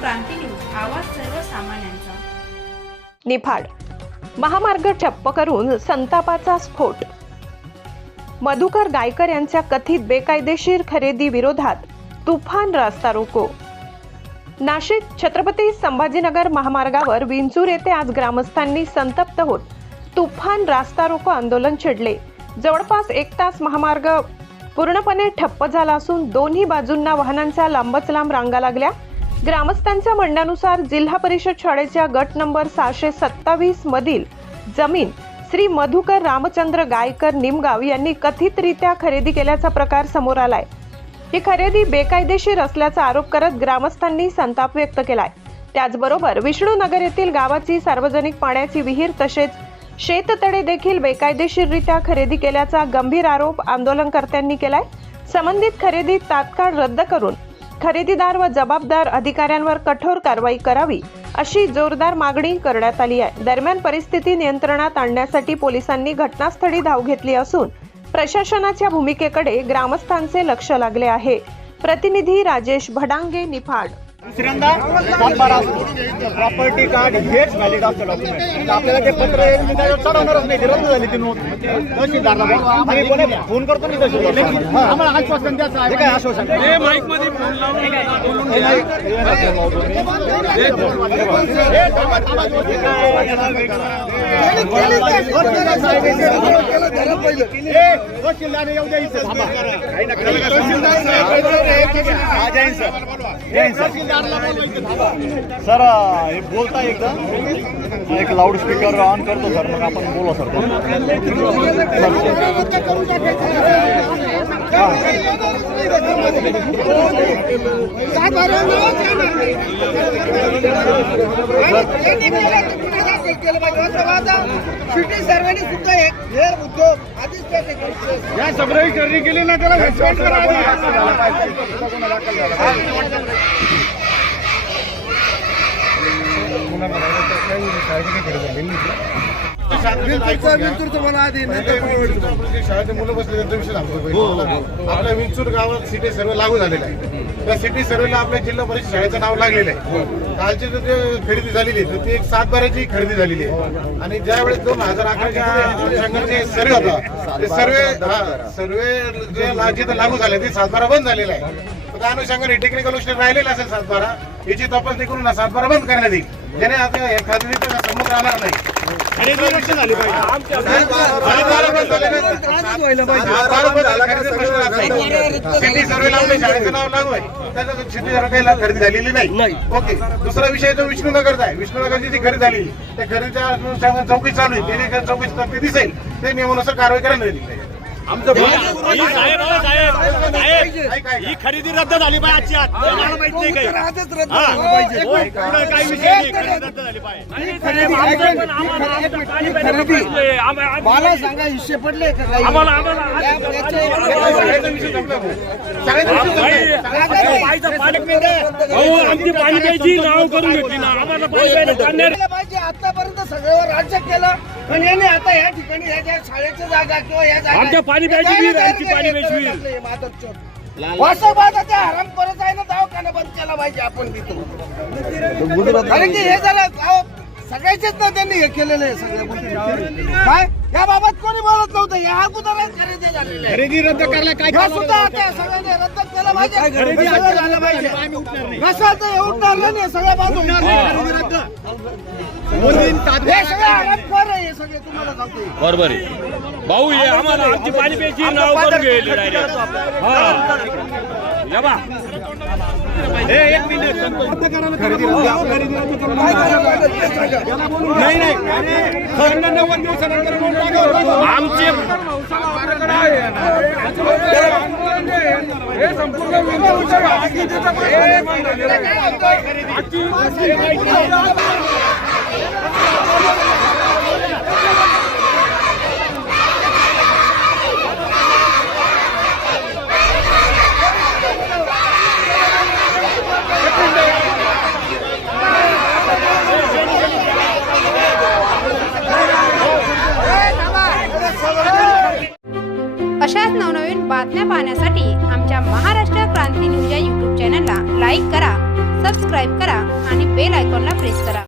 क्रांती news, आवाज सर्वसामान्यांचा। निफाड महामार्ग ठप्प करून संतापाचा स्फोट। मधुकर गायकर यांच्या कथित बेकायदेशीर खरेदी विरोधात तुफान रास्ता रोको। नाशिक छत्रपती संभाजीनगर महामार्गावर विंचूर येथे आज ग्रामस्थांनी संतप्त होत तुफान रास्ता रोको आंदोलन छेडले। जवळपास 1 तास महामार्ग पूर्णपणे ठप्प झाला असून दोन्ही बाजूंना वाहनांच्या लांबच लांब रांगा लागल्या। ग्रामस्थांच्या म्हणण्यानुसार जिल्हा परिषद शाळेच्या गट नंबर 627 मधील जमीन श्री मधुकर रामचंद्र गायकर निमगाव यांनी कथितरित्या खरेदी केल्याचा प्रकार समोर आलाय। ही खरेदी बेकायदेशीर असल्याचा आरोप करत ग्रामस्थांनी संताप व्यक्त केलाय। त्याचबरोबर विष्णुनगर येथील गावाची सार्वजनिक पाण्याची विहीर तसेच शेततळे देखील बेकायदेशीररित्या खरेदी केल्याचा गंभीर आरोप आंदोलनकर्त्यांनी केलाय। संबंधित खरेदी तात्काळ रद्द करून खरेदीदार व जबाबदार अधिकाऱ्यांवर कठोर कारवाई करावी अशी जोरदार मागणी करण्यात आली आहे। दरम्यान परिस्थिती नियंत्रणात आणण्यासाठी पोलिसांनी घटनास्थळी धाव घेतली असून प्रशासनाच्या भूमिकेकडे ग्रामस्थांचे लक्ष लागले आहे। प्रतिनिधी राजेश भडांगे, निफाड। दुसऱ्यांदा प्रॉपर्टी कार्ड हेच व्हॅलिड असतं डॉक्युमेंट। आपल्याला ते पत्र चढवणारच नाही, रद्द झाली ती नोंद तहसीलदारला आणि कोणी फोन करतो नाही तहसीलदार आम्हाला आश्वासन द्यायचं आहे। काय आश्वासन माईक मध्ये फोन लावून येऊ द्यायचं सर हे बोलता एकदा एक लाऊड स्पीकर ऑन करतो सर, मग आपण बोला सर। सिटी सर्वेने सुद्धा एक हेर उद्योग आधीच या सगळी खरेदी केली ना, त्याला सस्पेंड करा। शाळेचे मुलं बसले त्यांचा विषय सांगतो। आपल्या विंचूर गावात सिटी सर्वे लागू झालेला आहे। त्या सिटी सर्वेला आपल्या जिल्हा परिषद शाळेचं नाव लागलेलं आहे। कालची जे खरेदी झालेली आहे ती एक 7/12ची खरेदी झालेली आहे आणि ज्यावेळेस 2011च्या अनुषंगाने सर्वे होता ते सर्वे जे लागू झाले ते 7/12 बंद झालेला आहे। त्या अनुषंगाने टेक्निकल गोष्टी राहिलेल्या असेल 7/12 याची तपासणी करून 7/12 बंद करण्यात येईल, ज्याने आता खरेदीचा समोर राहणार नाही। सिटी सर्वेला आपल्या शाळेचं नाव लागू आहे, त्याचा सिटी सर्वेला खरेदी झालेली नाही। ओके, दुसरा विषय जो विष्णुनगरचा आहे, विष्णुनगरची जी खरेदी झाली त्या खरेदीच्या अनुषंगाने चौकशी चालू आहे, त्याने चौकशी दिसेल ते नियमानुसार कारवाई करण्यात येईल। ही खरेदी रद्द झाली पाहिजे आजची आज, मला माहित नाही काही विषय नाही, खरेदी रद्द झाली पाहिजे। मला सांगा हिस्से पडले का काही? आमची पाणी प्यायची नाव करून घेतली ना, आम्हाला पाहिजे। आतापर्यंत सगळ्यावर राज्य केलं पण याने आता या ठिकाणी ह्या शाळेची जागा किंवा या जागा पाणी प्यायची विहीर, आमची पाणी प्यायची विहीर वासोबाचा त्या हराम परत आहे ना, दवाखाना बंद केला पाहिजे आपण तिथं। कारण की हे झालं सगळ्याचेच ना त्यांनी हे केलेलं आहे सगळ्या गोष्टी। काय याबाबत कोणी बोलत नव्हतं, या अगोदरच खरेदी झालेली आहे। खरेदी रद्द करायला काय सुद्धा आता सगळ्यांनी रद्द केलं पाहिजे, सगळं झालं पाहिजे। कसं ते उठणार नाही, सगळ्या बाजू हे सगळं हरामखोर आहे, हे सगळे तुम्हाला सांगतो। बरोबर आहे भाऊ, हे आम्हाला आमची पाणी प्यायची नाव करून घ्यायची डायरेक्ट। या बा एक मिनिट, नाही नाही 90 दिवसानंतर आमचे अशाच नवनवीन बातम्या पाहण्यासाठी आमच्या महाराष्ट्र क्रांती न्यूज या YouTube चॅनलला लाईक करा, सबस्क्राईब करा आणि बेल आयकॉनला प्रेस करा.